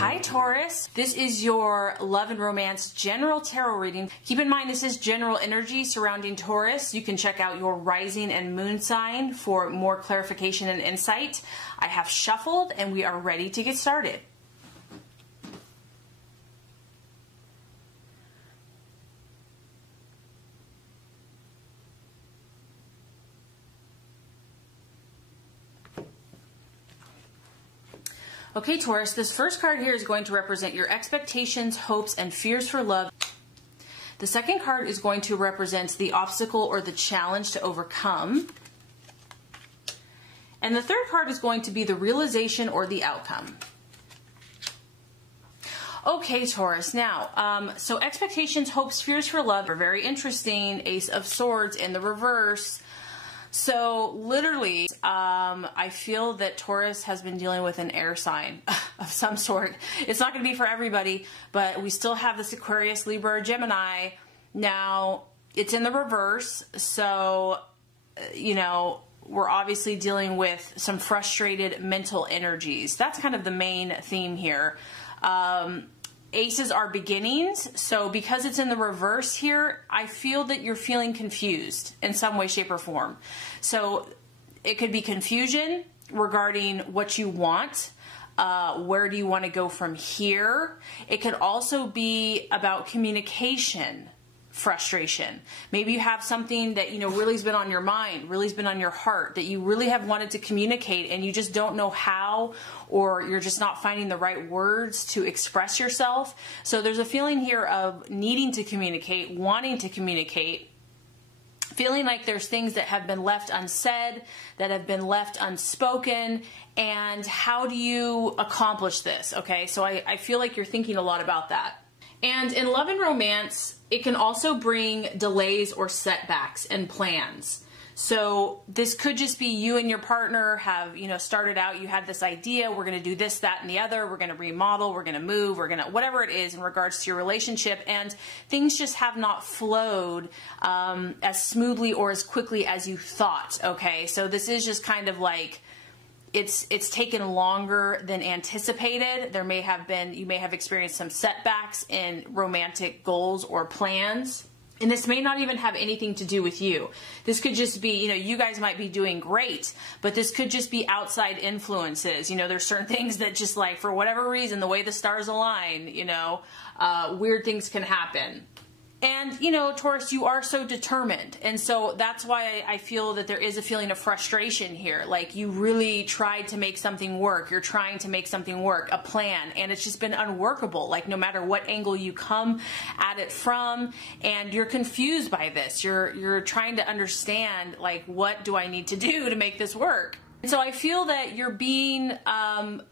Hi Taurus, this is your love and romance general tarot reading. Keep in mind this is general energy surrounding Taurus. You can check out your rising and moon sign for more clarification and insight. I have shuffled and we are ready to get started. Okay, Taurus, this first card here is going to represent your expectations, hopes, and fears for love. The second card is going to represent the obstacle or the challenge to overcome. And the third card is going to be the realization or the outcome. Okay, Taurus, now, so expectations, hopes, fears for love are very interesting. Ace of Swords in the reverse. So literally, I feel that Taurus has been dealing with an air sign of some sort. It's not going to be for everybody, but we still have this Aquarius, Libra, Gemini. Now, it's in the reverse, so, you know, we're obviously dealing with some frustrated mental energies. That's kind of the main theme here. Aces are beginnings, so because it's in the reverse here, I feel that you're feeling confused in some way, shape, or form. So it could be confusion regarding what you want. Where do you want to go from here? It could also be about communication frustration. Maybe you have something that, you know, really has been on your mind, really has been on your heart, that you really have wanted to communicate and you just don't know how, or you're just not finding the right words to express yourself. So there's a feeling here of needing to communicate, wanting to communicate, feeling like there's things that have been left unsaid, that have been left unspoken, and how do you accomplish this? Okay, so I feel like you're thinking a lot about that. And in love and romance, it can also bring delays or setbacks and plans. So this could just be you and your partner have, you know, started out, you had this idea, we're going to do this, that, and the other, we're going to remodel, we're going to move, we're going to, whatever it is in regards to your relationship, and things just have not flowed as smoothly or as quickly as you thought, okay? So this is just kind of like, it's taken longer than anticipated. There may have been, you may have experienced some setbacks in romantic goals or plans. And this may not even have anything to do with you. This could just be, you know, you guys might be doing great, but this could just be outside influences. You know, there's certain things that just like, for whatever reason, the way the stars align, you know, weird things can happen. And, you know, Taurus, you are so determined. And so that's why I feel that there is a feeling of frustration here. Like you really tried to make something work. You're trying to make something work, a plan, and it's just been unworkable. Like no matter what angle you come at it from, and you're confused by this. You're trying to understand, like, what do I need to do to make this work? And so I feel that you're being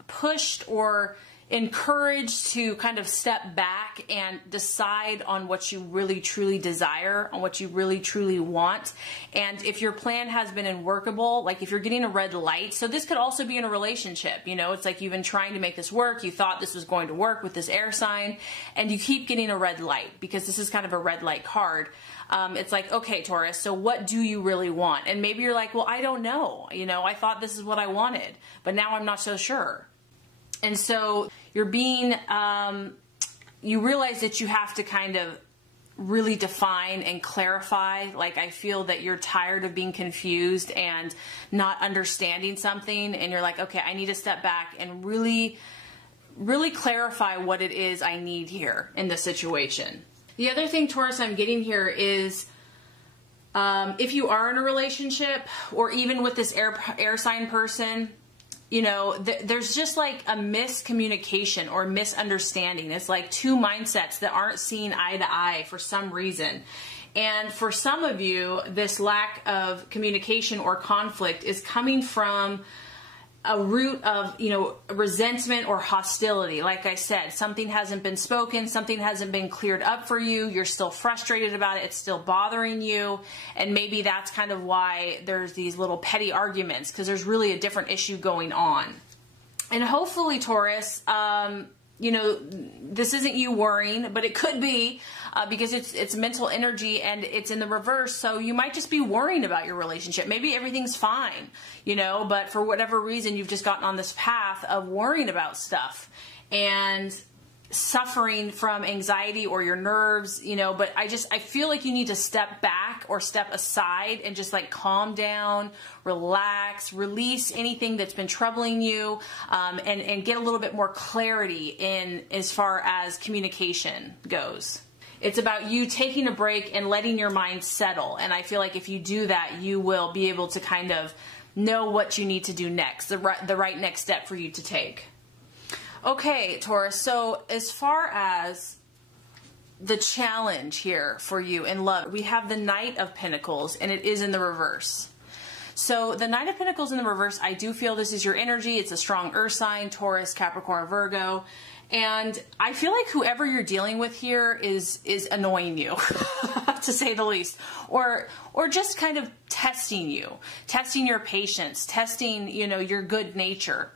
pushed or encouraged to kind of step back and decide on what you really truly desire, on what you really truly want. And if your plan has been unworkable, like if you're getting a red light, so this could also be in a relationship, you know, it's like you've been trying to make this work, you thought this was going to work with this air sign, and you keep getting a red light because this is kind of a red light card. It's like, okay, Taurus, so what do you really want? And maybe you're like, well, I don't know, you know, I thought this is what I wanted, but now I'm not so sure. And so you're being, you realize that you have to kind of really define and clarify. Like I feel that you're tired of being confused and not understanding something. And you're like, okay, I need to step back and really clarify what it is I need here in this situation. The other thing, Taurus, I'm getting here is, if you are in a relationship or even with this air sign person, you know, there's just like a miscommunication or misunderstanding. It's like two mindsets that aren't seeing eye to eye for some reason. And for some of you, this lack of communication or conflict is coming from a root of, you know, resentment or hostility. Like I said, something hasn't been spoken, something hasn't been cleared up for you, you're still frustrated about it, it's still bothering you, and maybe that's kind of why there's these little petty arguments, because there's really a different issue going on. And hopefully, Taurus, you know, this isn't you worrying, but it could be because it's mental energy and it's in the reverse. So you might just be worrying about your relationship. Maybe everything's fine, you know, but for whatever reason, you've just gotten on this path of worrying about stuff. and suffering from anxiety or your nerves, you know, but I feel like you need to step back or step aside and just like calm down, relax, release anything that's been troubling you, and get a little bit more clarity in as far as communication goes. It's about you taking a break and letting your mind settle. And I feel like if you do that, you will be able to kind of know what you need to do next, the right next step for you to take. Okay, Taurus, so as far as the challenge here for you in love, we have the Knight of Pentacles, and it is in the reverse. So the Knight of Pentacles in the reverse, I do feel this is your energy. It's a strong earth sign, Taurus, Capricorn, Virgo. And I feel like whoever you're dealing with here is annoying you, to say the least, or just kind of testing you, testing your patience, testing, you know, your good nature.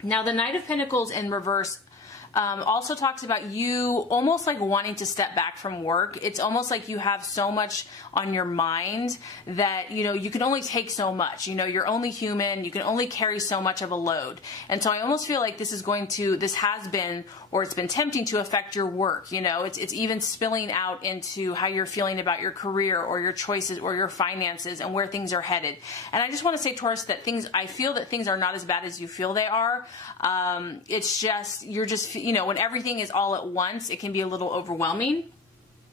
Now, the Knight of Pentacles in reverse also talks about you almost like wanting to step back from work. It's almost like you have so much on your mind that, you know, you can only take so much. You know, you're only human. You can only carry so much of a load. And so I almost feel like this has been, or it's been tempting to affect your work. You know, it's even spilling out into how you're feeling about your career or your choices or your finances and where things are headed. And I just want to say, Taurus, that I feel that things are not as bad as you feel they are. It's just, you know, when everything is all at once, it can be a little overwhelming.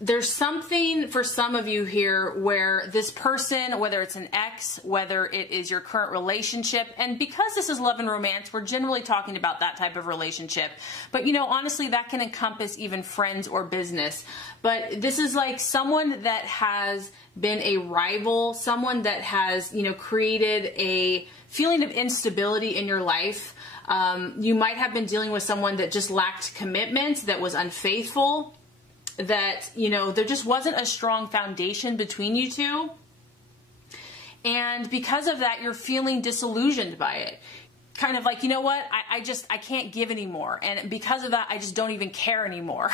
There's something for some of you here where this person, whether it's an ex, whether it is your current relationship, and because this is love and romance, we're generally talking about that type of relationship. But, you know, honestly, that can encompass even friends or business. But this is like someone that has been a rival, someone that has, you know, created a feeling of instability in your life. You might have been dealing with someone that just lacked commitment, that was unfaithful, that, you know, there just wasn't a strong foundation between you two. And because of that, you're feeling disillusioned by it. Kind of like, you know what, I can't give anymore. And because of that, I just don't even care anymore.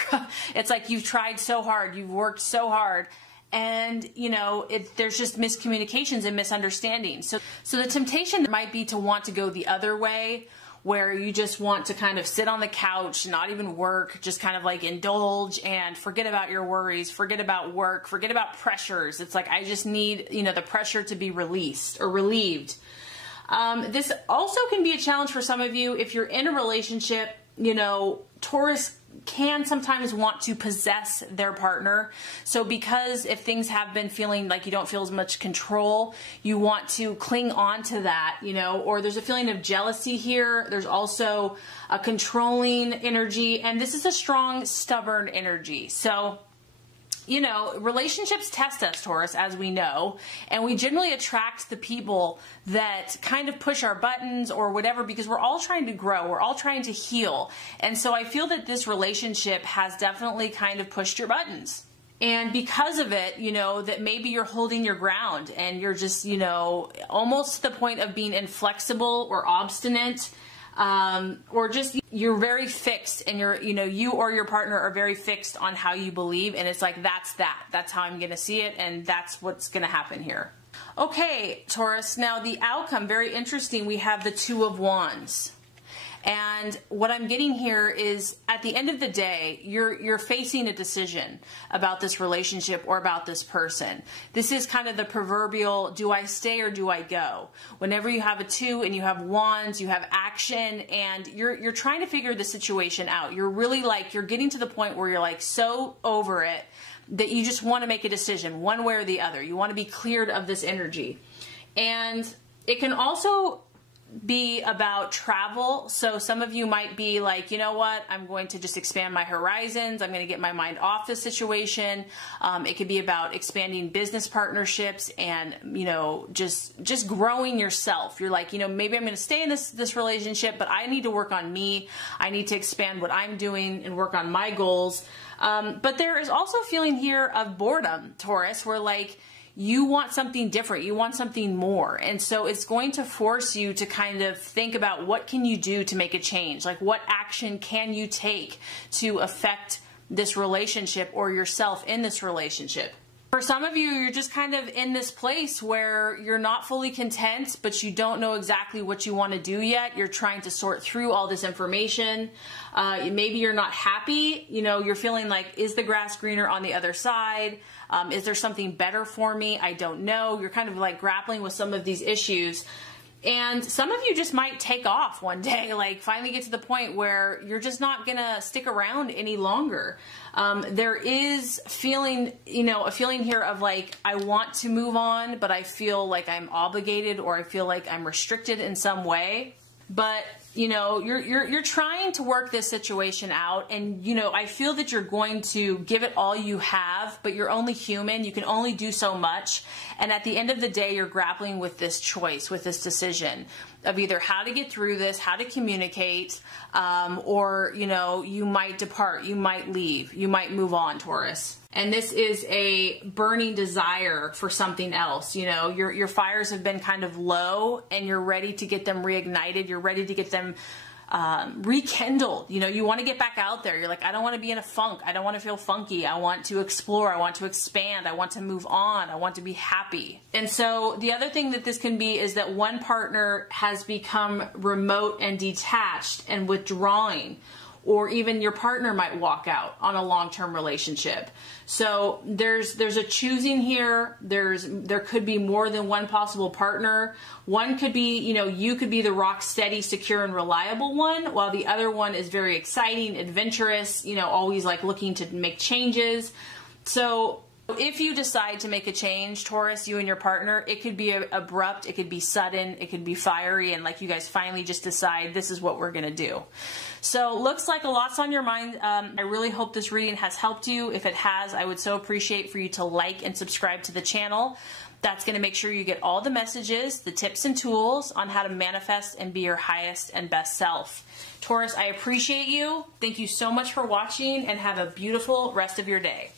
It's like you've tried so hard, you've worked so hard, and, you know, there's just miscommunications and misunderstandings. So the temptation might be to want to go the other way, where you just want to kind of sit on the couch, not even work, just kind of like indulge and forget about your worries, forget about work, forget about pressures. It's like, I just need, you know, the pressure to be released or relieved. This also can be a challenge for some of you if you're in a relationship. You know, Taurus can sometimes want to possess their partner. So because if things have been feeling like you don't feel as much control, you want to cling on to that, you know, or there's a feeling of jealousy here. There's also a controlling energy, and this is a strong, stubborn energy. So, you know, relationships test us, Taurus, as we know, and we generally attract the people that kind of push our buttons or whatever, because we're all trying to grow, we're all trying to heal. And so I feel that this relationship has definitely kind of pushed your buttons. And because of it, you know, that maybe you're holding your ground and you're just, you know, almost to the point of being inflexible or obstinate. Or just you're very fixed, and you or your partner are very fixed on how you believe, and it's like that's how I'm going to see it, and that's what's going to happen here. Okay, Taurus, now the outcome, very interesting. We have the Two of Wands. And what I'm getting here is, at the end of the day, you're facing a decision about this relationship or about this person. This is kind of the proverbial, do I stay or do I go? Whenever you have a two and you have wands, you have action, and you're trying to figure the situation out. You're really like, you're getting to the point where you're like so over it that you just want to make a decision one way or the other. You want to be cleared of this energy. And it can also be about travel. So some of you might be like, you know what, I'm going to just expand my horizons. I'm going to get my mind off this situation. It could be about expanding business partnerships and, you know, just growing yourself. You're like, you know, maybe I'm going to stay in this relationship, but I need to work on me. I need to expand what I'm doing and work on my goals. But there is also a feeling here of boredom, Taurus, where like, you want something different, you want something more. And so it's going to force you to kind of think about what can you do to make a change? Like, what action can you take to affect this relationship or yourself in this relationship? For some of you, you're just kind of in this place where you're not fully content, but you don't know exactly what you want to do yet. You're trying to sort through all this information. Maybe you're not happy. You know, you're feeling like, is the grass greener on the other side? Is there something better for me? I don't know. You're kind of like grappling with some of these issues. And some of you just might take off one day, like finally get to the point where you're just not gonna stick around any longer. There is feeling, you know, a feeling here of like, I want to move on, but I feel like I'm obligated, or I feel like I'm restricted in some way. But you know, you're trying to work this situation out, and you know, I feel that you're going to give it all you have, but you're only human. You can only do so much, and at the end of the day, you're grappling with this choice, with this decision of either how to get through this, how to communicate, or you know, you might depart, you might leave, you might move on, Taurus. And this is a burning desire for something else. You know, your fires have been kind of low, and you're ready to get them reignited. You're ready to get them rekindled. You know, you want to get back out there. You're like, I don't want to be in a funk. I don't want to feel funky. I want to explore. I want to expand. I want to move on. I want to be happy. And so the other thing that this can be is that one partner has become remote and detached and withdrawing, or even your partner might walk out on a long-term relationship. So there's a choosing here. There could be more than one possible partner. One could be, you know, you could be the rock steady, secure, and reliable one, while the other one is very exciting, adventurous, you know, always like looking to make changes. So if you decide to make a change, Taurus, you and your partner, it could be abrupt, it could be sudden, it could be fiery, and like you guys finally just decide this is what we're going to do. So looks like a lot's on your mind. I really hope this reading has helped you. If it has, I would so appreciate for you to like and subscribe to the channel. That's going to make sure you get all the messages, the tips and tools on how to manifest and be your highest and best self. Taurus, I appreciate you. Thank you so much for watching, and have a beautiful rest of your day.